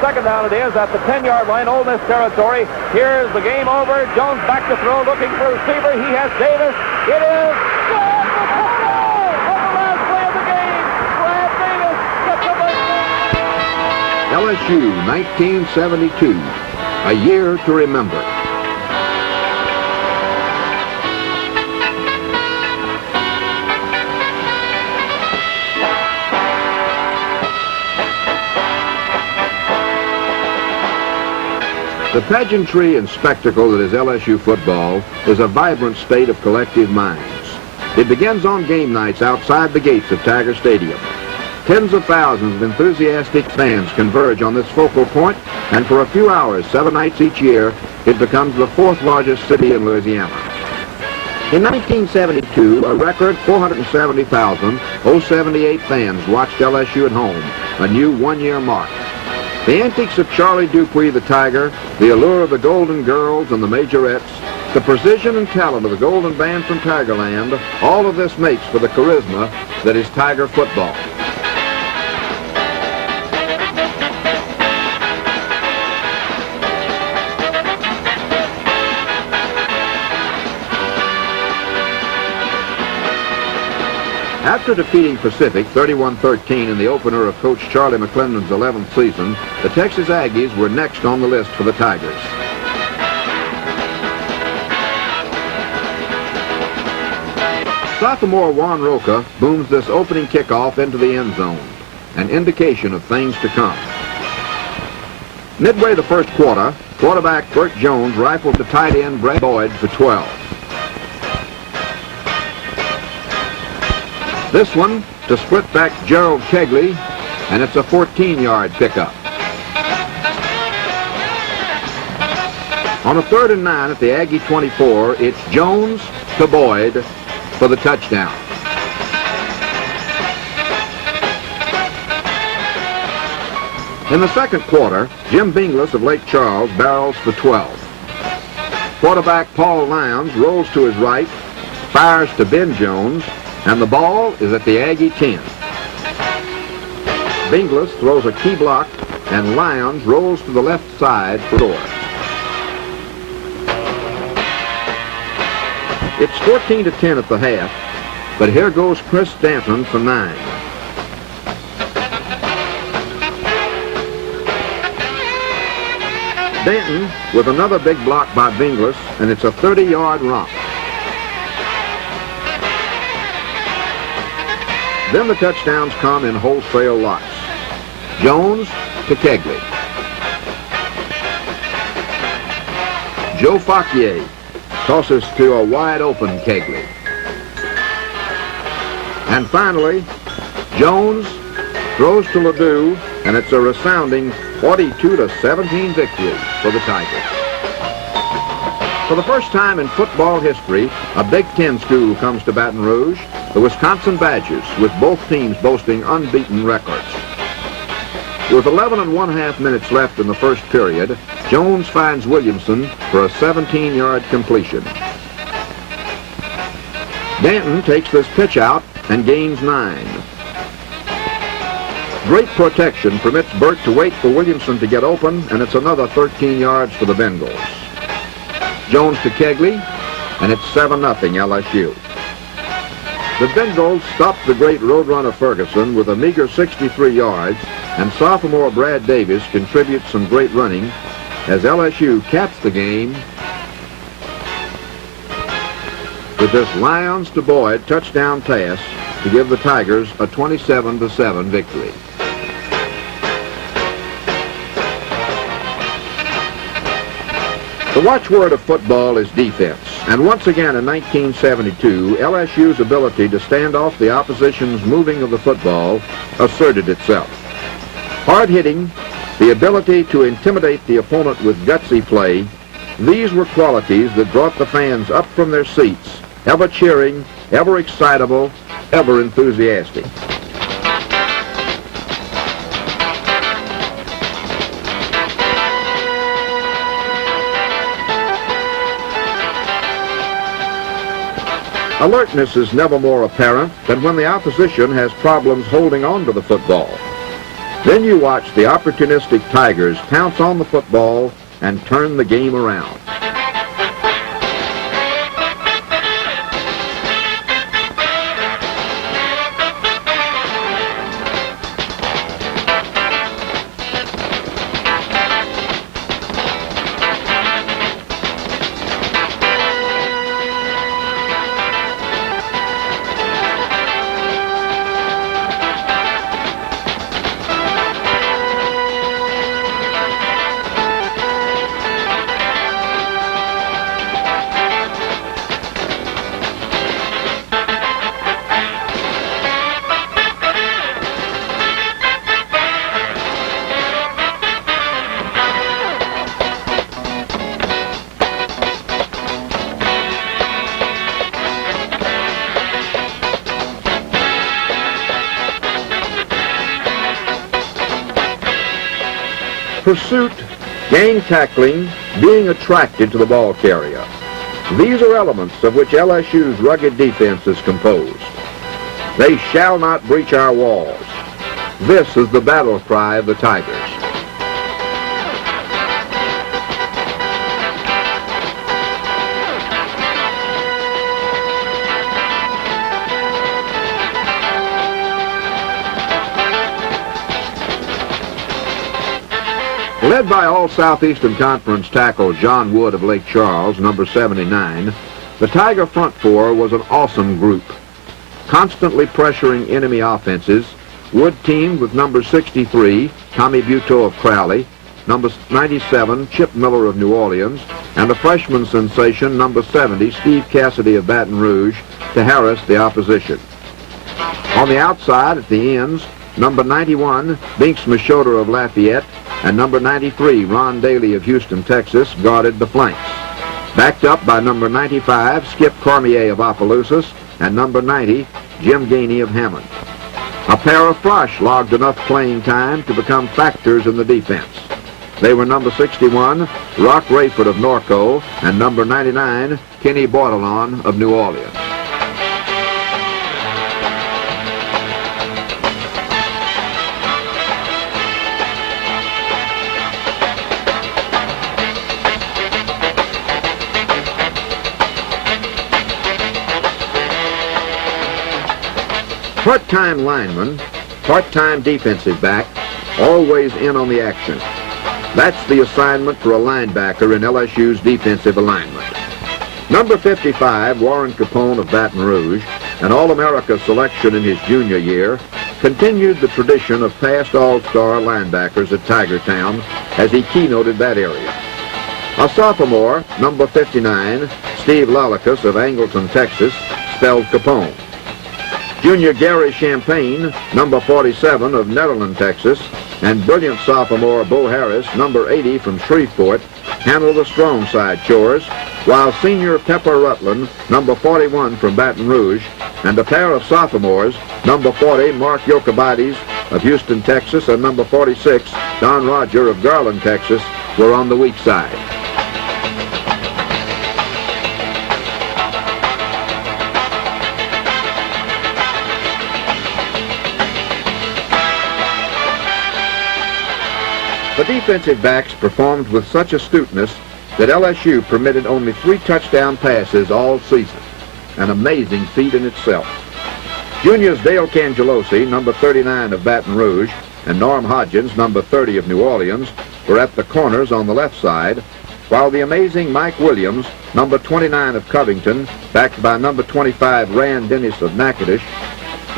Second down it is at the 10-yard line, Ole Miss territory. Here's the game over. Jones back to throw, looking for a receiver. He has Davis. It is good. On the last play of the game, Brad Davis gets the ball. LSU 1972, a year to remember. The pageantry and spectacle that is LSU football is a vibrant state of collective minds. It begins on game nights outside the gates of Tiger Stadium. Tens of thousands of enthusiastic fans converge on this focal point, and for a few hours, 7 nights each year, it becomes the 4th largest city in Louisiana. In 1972, a record 470,078 fans watched LSU at home, a new one-year mark. The antics of Charlie Dupuis the Tiger, the allure of the Golden Girls and the Majorettes, the precision and talent of the Golden Band from Tigerland, all of this makes for the charisma that is Tiger football. After defeating Pacific 31-13 in the opener of Coach Charlie McClendon's 11th season, the Texas Aggies were next on the list for the Tigers. Sophomore Juan Roca booms this opening kickoff into the end zone, an indication of things to come. Midway the first quarter, quarterback Bert Jones rifled to tight end Brad Boyd for 12. This one to split back Gerald Kegley, and it's a 14-yard pickup. On a 3rd and 9 at the Aggie 24, it's Jones to Boyd for the touchdown. In the second quarter, Jim Binglis of Lake Charles barrels for 12. Quarterback Paul Lyons rolls to his right, fires to Ben Jones, and the ball is at the Aggie 10. Binglis throws a key block, and Lyons rolls to the left side for score. It's 14-10 at the half, but here goes Chris Danton for 9. Danton with another big block by Binglis, and it's a 30-yard romp. Then the touchdowns come in wholesale lots. Jones to Kegley. Joe Fauquier tosses to a wide-open Kegley. And finally, Jones throws to Ledoux, and it's a resounding 42-17 victory for the Tigers. For the first time in football history, a Big Ten school comes to Baton Rouge, the Wisconsin Badgers, with both teams boasting unbeaten records. With 11 1/2 minutes left in the first period, Jones finds Williamson for a 17-yard completion. Danton takes this pitch out and gains 9. Great protection permits Bert to wait for Williamson to get open, and it's another 13 yards for the Bengals. Jones to Kegley, and it's 7-0 LSU. The Bengals stopped the great Roadrunner Ferguson with a meager 63 yards, and sophomore Brad Davis contributes some great running as LSU caps the game with this Lyons to Boyd touchdown pass to give the Tigers a 27-7 victory. The watchword of football is defense, and once again in 1972, LSU's ability to stand off the opposition's moving of the football asserted itself. Hard-hitting, the ability to intimidate the opponent with gutsy play, these were qualities that brought the fans up from their seats, ever cheering, ever excitable, ever enthusiastic. Alertness is never more apparent than when the opposition has problems holding on to the football. Then you watch the opportunistic Tigers pounce on the football and turn the game around. Pursuit, gang tackling, being attracted to the ball carrier. These are elements of which LSU's rugged defense is composed. They shall not breach our walls. This is the battle cry of the Tigers. Led by All-Southeastern Conference tackle John Wood of Lake Charles, number 79, the Tiger front four was an awesome group. Constantly pressuring enemy offenses, Wood teamed with number 63, Tommy Buteau of Crowley, number 97, Chip Miller of New Orleans, and the freshman sensation, number 70, Steve Cassidy of Baton Rouge, to harass the opposition. On the outside, at the ends, number 91, Binks Machoda of Lafayette, and number 93, Ron Daly of Houston, Texas, guarded the flanks. Backed up by number 95, Skip Cormier of Opelousas, and number 90, Jim Gainey of Hammond. A pair of Frosh logged enough playing time to become factors in the defense. They were number 61, Rock Rayford of Norco, and number 99, Kenny Bordelon of New Orleans. Part-time lineman, part-time defensive back, always in on the action. That's the assignment for a linebacker in LSU's defensive alignment. Number 55, Warren Capone of Baton Rouge, an All-America selection in his junior year, continued the tradition of past All-Star linebackers at Tigertown as he keynoted that area. A sophomore, number 59, Steve Lalikas of Angleton, Texas, spelled Capone. Junior Gary Champagne, number 47 of Netherland, Texas, and brilliant sophomore Bo Harris, number 80 from Shreveport, handled the strong side chores, while senior Pepper Rutland, number 41 from Baton Rouge, and a pair of sophomores, number 40 Mark Yokobides of Houston, Texas, and number 46 Don Roger of Garland, Texas, were on the weak side. The defensive backs performed with such astuteness that LSU permitted only 3 touchdown passes all season, an amazing feat in itself. Juniors Dale Cangelosi, number 39 of Baton Rouge, and Norm Hodgins, number 30 of New Orleans, were at the corners on the left side, while the amazing Mike Williams, number 29 of Covington, backed by number 25 Rand Dennis of Natchitoches,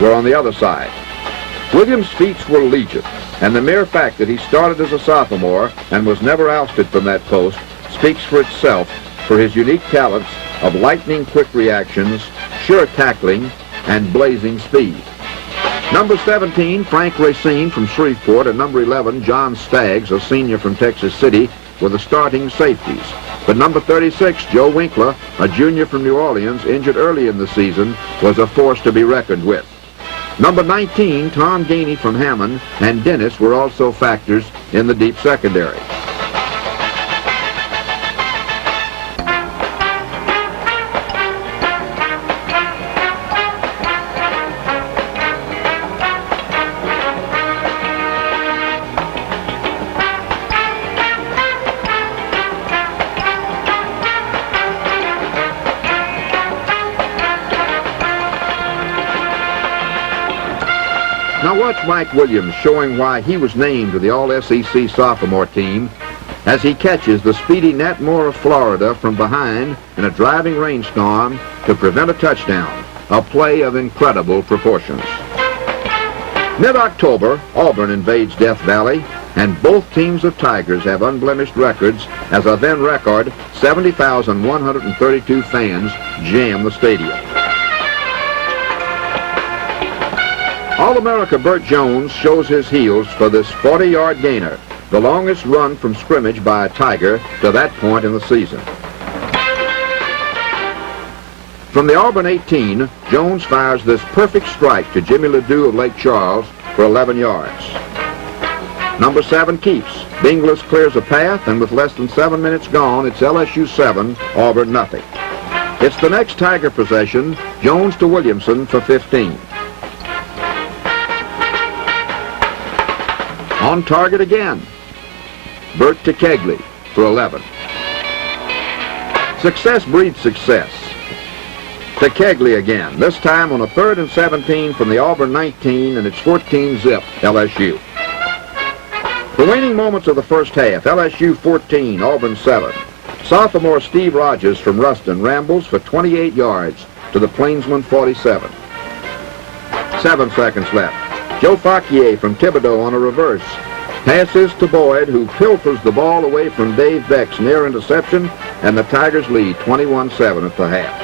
were on the other side. Williams' feats were legion, and the mere fact that he started as a sophomore and was never ousted from that post speaks for itself for his unique talents of lightning-quick reactions, sure tackling, and blazing speed. Number 17, Frank Racine from Shreveport, and number 11, John Staggs, a senior from Texas City, were the starting safeties. But number 36, Joe Winkler, a junior from New Orleans, injured early in the season, was a force to be reckoned with. Number 19, Tom Gainey from Hammond, and Dennis were also factors in the deep secondary. Now watch Mike Williams showing why he was named to the All-SEC sophomore team as he catches the speedy Nat Moore of Florida from behind in a driving rainstorm to prevent a touchdown, a play of incredible proportions. Mid-October, Auburn invades Death Valley, and both teams of Tigers have unblemished records as a then record 70,132 fans jam the stadium. All-America Bert Jones shows his heels for this 40-yard gainer, the longest run from scrimmage by a Tiger to that point in the season. From the Auburn 18, Jones fires this perfect strike to Jimmy Ledoux of Lake Charles for 11 yards. Number 7 keeps. Binglis clears a path, and with less than 7 minutes gone, it's LSU 7, Auburn nothing. It's the next Tiger possession, Jones to Williamson for 15. On target again. Bert to Kegley for 11. Success breeds success. To Kegley again, this time on a 3rd and 17 from the Auburn 19, and it's 14-zip LSU. The waning moments of the first half, LSU 14, Auburn 7. Sophomore Steve Rogers from Ruston rambles for 28 yards to the Plainsman 47. 7 seconds left. Joe Fauquier from Thibodeau on a reverse. Passes to Boyd, who pilfers the ball away from Dave Beck's near interception, and the Tigers lead 21-7 at the half.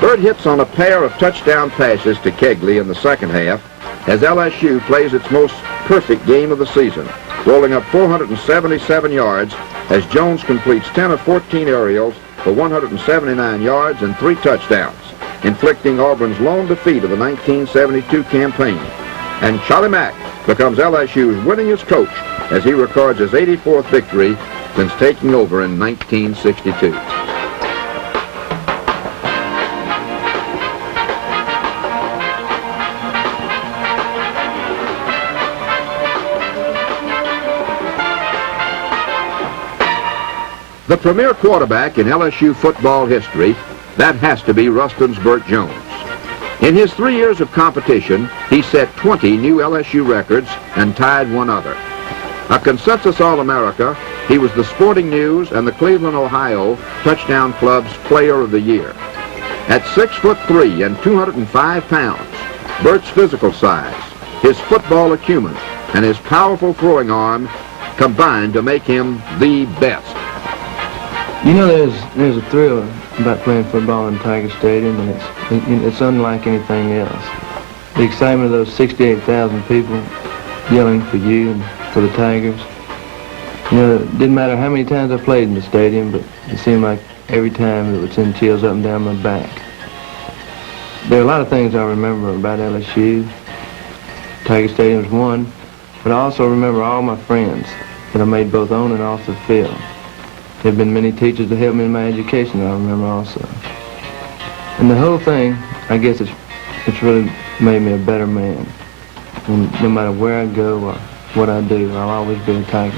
Bert hits on a pair of touchdown passes to Kegley in the second half as LSU plays its most perfect game of the season, rolling up 477 yards as Jones completes 10 of 14 aerials for 179 yards and 3 touchdowns, inflicting Auburn's lone defeat of the 1972 campaign. And Charlie Mack becomes LSU's winningest coach as he records his 84th victory since taking over in 1962. The premier quarterback in LSU football history, that has to be Ruston's Bert Jones. In his 3 years of competition, he set 20 new LSU records and tied one other. A consensus All-America, he was the Sporting News and the Cleveland, Ohio Touchdown Club's Player of the Year. At 6'3" and 205 pounds, Bert's physical size, his football acumen, and his powerful throwing arm combined to make him the best. You know, there's a thrill about playing football in Tiger Stadium, and it's unlike anything else. The excitement of those 68,000 people yelling for you and for the Tigers. You know, it didn't matter how many times I played in the stadium, but it seemed like every time it would send chills up and down my back. There are a lot of things I remember about LSU. Tiger Stadium's one, but I also remember all my friends that I made both on and off the field. There have been many teachers that helped me in my education, I remember also. And the whole thing, I guess it's really made me a better man. And no matter where I go or what I do, I'll always be a Tiger.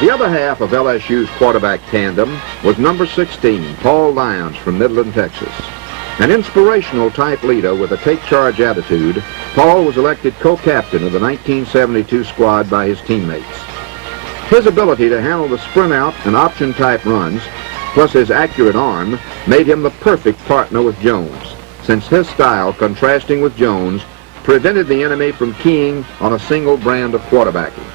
The other half of LSU's quarterback tandem was number 16, Paul Lyons from Midland, Texas. An inspirational type leader with a take-charge attitude, Paul was elected co-captain of the 1972 squad by his teammates. His ability to handle the sprint-out and option-type runs, plus his accurate arm, made him the perfect partner with Jones, since his style, contrasting with Jones, prevented the enemy from keying on a single brand of quarterbacking.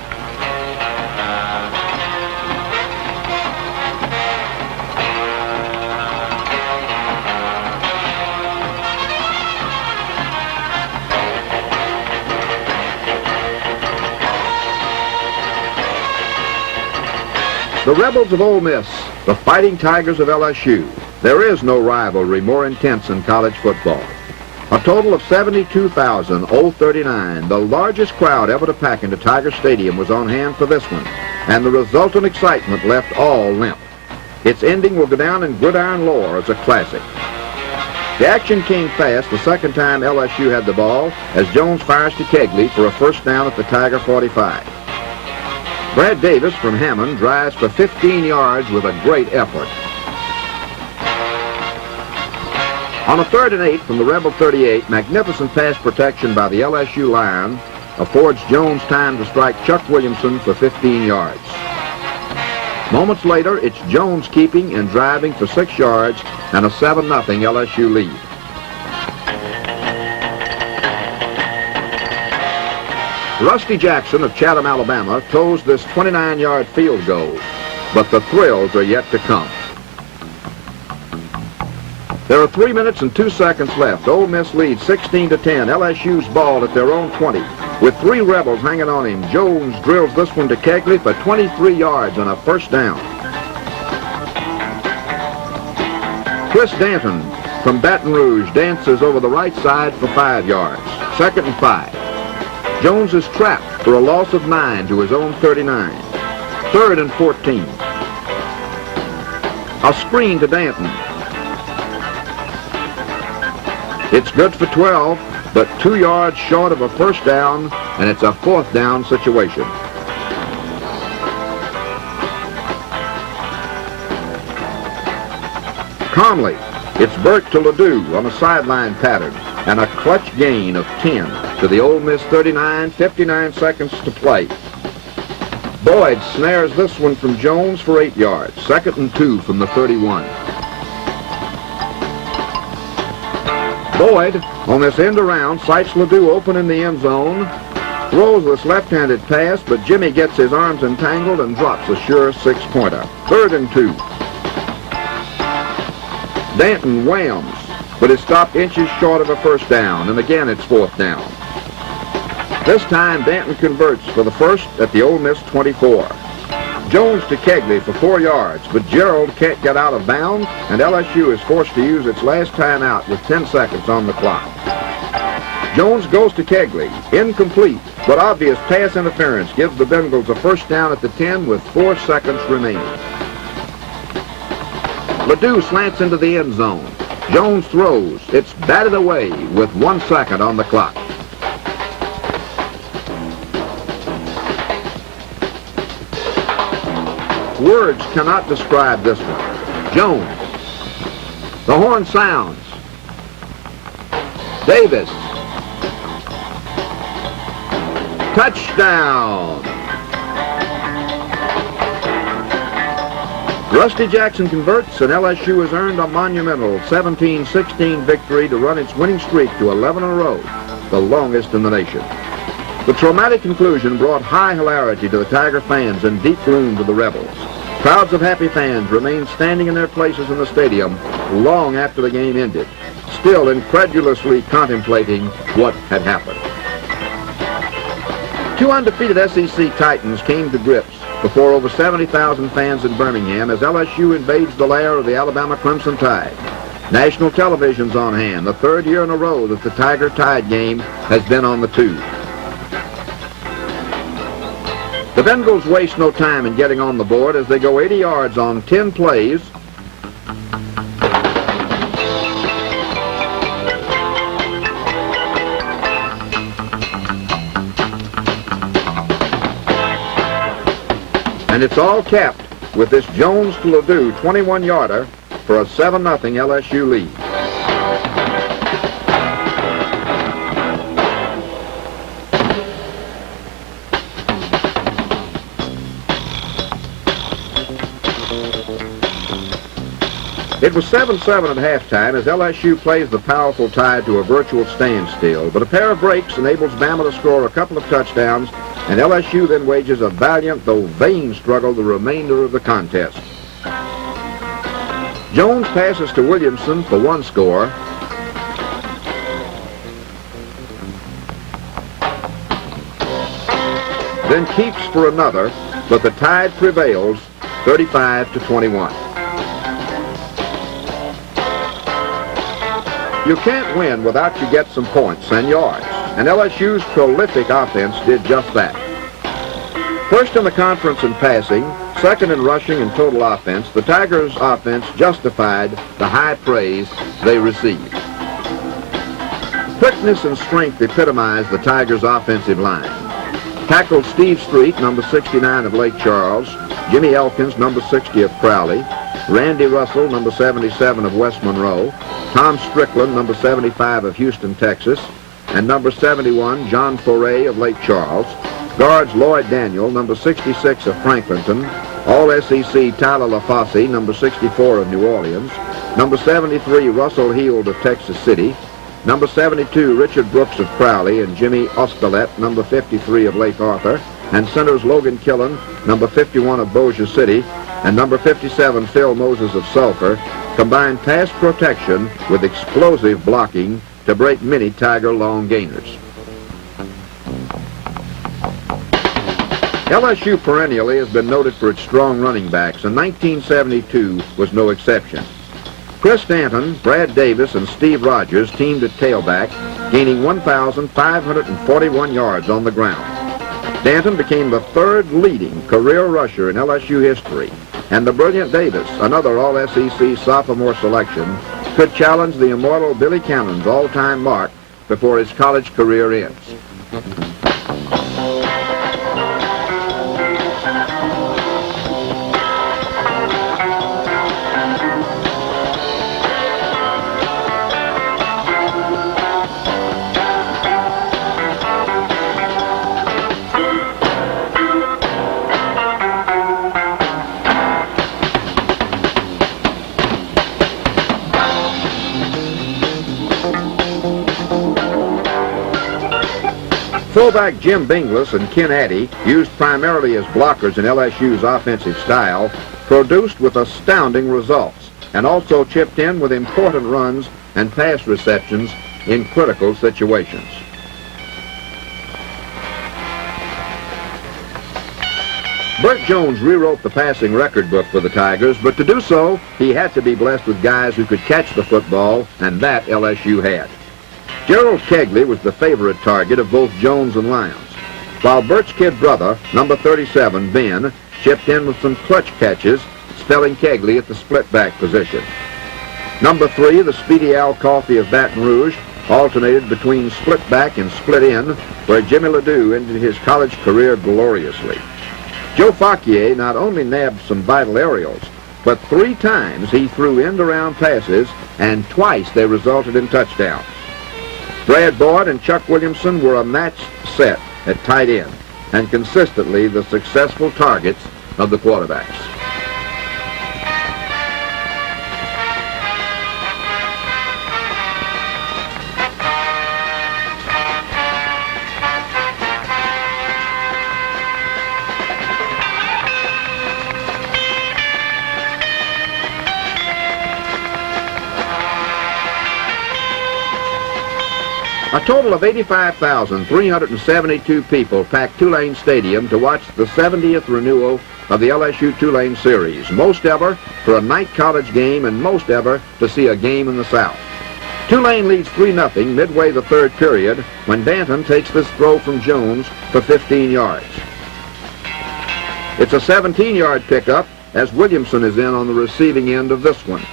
The Rebels of Ole Miss, the Fighting Tigers of LSU. There is no rivalry more intense in college football. A total of 72,039, the largest crowd ever to pack into Tiger Stadium, was on hand for this one, and the resultant excitement left all limp. Its ending will go down in gridiron lore as a classic. The action came fast the second time LSU had the ball as Jones fires to Kegley for a first down at the Tiger 45. Brad Davis from Hammond drives for 15 yards with a great effort. On a 3rd and 8 from the Rebel 38, magnificent pass protection by the LSU line affords Jones time to strike Chuck Williamson for 15 yards. Moments later, it's Jones keeping and driving for 6 yards and a 7-0 LSU lead. Rusty Jackson of Chatham, Alabama, toes this 29-yard field goal, but the thrills are yet to come. There are 3 minutes and 2 seconds left. Ole Miss leads 16-10. LSU's ball at their own 20. With 3 Rebels hanging on him, Jones drills this one to Kegley for 23 yards and a first down. Chris Danton from Baton Rouge dances over the right side for 5 yards. 2nd and 5. Jones is trapped for a loss of 9 to his own 39. 3rd and 14. A screen to Danton. It's good for 12, but 2 yards short of a first down, and it's a 4th down situation. Calmly, it's Bert to Ledoux on a sideline pattern, and a clutch gain of 10 to the Ole Miss 39, 59 seconds to play. Boyd snares this one from Jones for 8 yards, 2nd and 2 from the 31. Boyd, on this end around, sights Ledoux open in the end zone, throws this left-handed pass, but Jimmy gets his arms entangled and drops a sure 6-pointer. 3rd and 2. Danton whams, but is stopped inches short of a first down, and again it's 4th down. This time, Danton converts for the first at the Ole Miss 24. Jones to Kegley for 4 yards, but Gerald can't get out of bounds, and LSU is forced to use its last timeout with 10 seconds on the clock. Jones goes to Kegley, incomplete, but obvious pass interference gives the Bengals a first down at the 10 with 4 seconds remaining. Ledoux slants into the end zone. Jones throws. It's batted away with 1 second on the clock. Words cannot describe this one. Jones. The horn sounds. Davis. Touchdown. Rusty Jackson converts, and LSU has earned a monumental 17-16 victory to run its winning streak to 11 in a row, the longest in the nation. The traumatic conclusion brought high hilarity to the Tiger fans and deep gloom to the Rebels. Crowds of happy fans remained standing in their places in the stadium long after the game ended, still incredulously contemplating what had happened. 2 undefeated SEC Titans came to grips before over 70,000 fans in Birmingham as LSU invades the lair of the Alabama Crimson Tide. National television's on hand, the 3rd year in a row that the Tiger-Tide game has been on the tube. The Bengals waste no time in getting on the board as they go 80 yards on 10 plays. And it's all capped with this Jones to Ledoux 21-yarder for a 7-0 LSU lead. It was 7-7 at halftime as LSU plays the powerful Tide to a virtual standstill, but a pair of breaks enables Bama to score a couple of touchdowns, and LSU then wages a valiant though vain struggle the remainder of the contest. Jones passes to Williamson for 1 score. Then keeps for another, but the Tide prevails 35-21. You can't win without you get some points and yards, and LSU's prolific offense did just that. First in the conference in passing, Second in rushing and total offense, the Tigers' offense justified the high praise they received. Quickness and strength epitomized the Tigers' offensive line. Tackled Steve Street, number 69 of Lake Charles, Jimmy Elkins, number 60 of Crowley, Randy Russell, number 77 of West Monroe, Tom Strickland, number 75 of Houston, Texas, and number 71, John Foray of Lake Charles. Guards Lloyd Daniel, number 66 of Franklinton, All-SEC Tyler LaFosse, number 64 of New Orleans, number 73 Russell Heald of Texas City, number 72 Richard Brooks of Crowley, and Jimmy Ostelet, number 53 of Lake Arthur, and centers Logan Killen, number 51 of Bossier City, and number 57 Phil Moses of Sulphur, combined pass protection with explosive blocking to break many Tiger long gainers. LSU perennially has been noted for its strong running backs, and 1972 was no exception. Chris Danton, Brad Davis, and Steve Rogers teamed at tailback, gaining 1,541 yards on the ground. Danton became the third leading career rusher in LSU history, and the brilliant Davis, another All-SEC sophomore selection, could challenge the immortal Billy Cannon's all-time mark before his college career ends. Fullback Jim Binglis and Ken Addy, used primarily as blockers in LSU's offensive style, produced with astounding results and also chipped in with important runs and pass receptions in critical situations. Bert Jones rewrote the passing record book for the Tigers, but to do so, he had to be blessed with guys who could catch the football, and that LSU had. Gerald Kegley was the favorite target of both Jones and Lyons, while Bert's kid brother, number 37, Ben, chipped in with some clutch catches, spelling Kegley at the split-back position. Number 3, the speedy Al Coffey of Baton Rouge, alternated between split-back and split-in, where Jimmy Ledoux ended his college career gloriously. Joe Fauquier not only nabbed some vital aerials, but 3 times he threw end-around passes, and twice they resulted in touchdowns. Brad Boyd and Chuck Williamson were a matched set at tight end, and consistently the successful targets of the quarterbacks. A total of 85,372 people packed Tulane Stadium to watch the 70th renewal of the LSU Tulane series, most ever for a night college game and most ever to see a game in the South. Tulane leads 3-0 midway the third period when Danton takes this throw from Jones for 15 yards. It's a 17-yard pickup as Williamson is in on the receiving end of this one.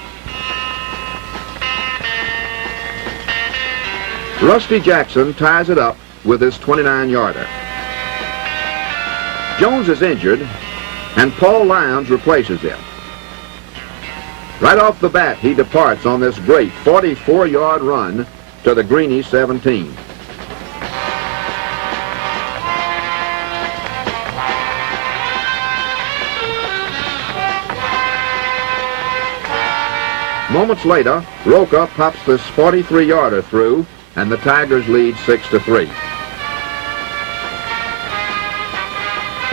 Rusty Jackson ties it up with his 29-yarder. Jones is injured, and Paul Lyons replaces him. Right off the bat, he departs on this great 44-yard run to the Greeny 17. Moments later, Roca pops this 43-yarder through, and the Tigers lead 6-3.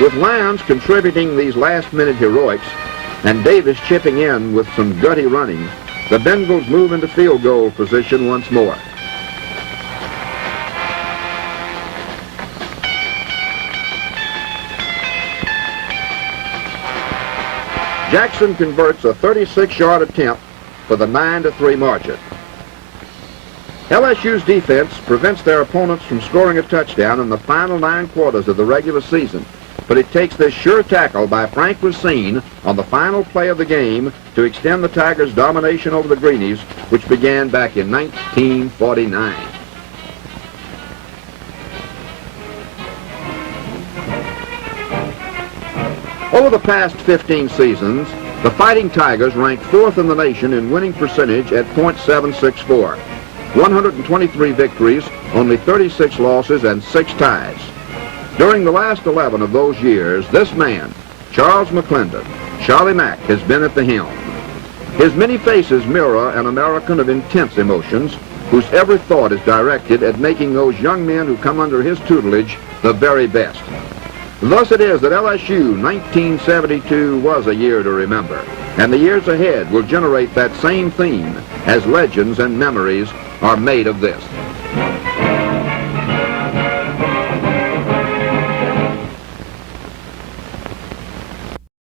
With Lyons contributing these last-minute heroics and Davis chipping in with some gutty running, the Bengals move into field goal position once more. Jackson converts a 36-yard attempt for the 9-3 margin. LSU's defense prevents their opponents from scoring a touchdown in the final 9 quarters of the regular season, but it takes this sure tackle by Frank Racine on the final play of the game to extend the Tigers' domination over the Greenies, which began back in 1949. Over the past 15 seasons, the Fighting Tigers ranked 4th in the nation in winning percentage at .764. 123 victories, only 36 losses, and 6 ties. During the last 11 of those years, this man, Charles McClendon, Charlie Mack, has been at the helm. His many faces mirror an American of intense emotions, whose every thought is directed at making those young men who come under his tutelage the very best. Thus it is that LSU 1972 was a year to remember, and the years ahead will generate that same theme as legends and memories are made of this.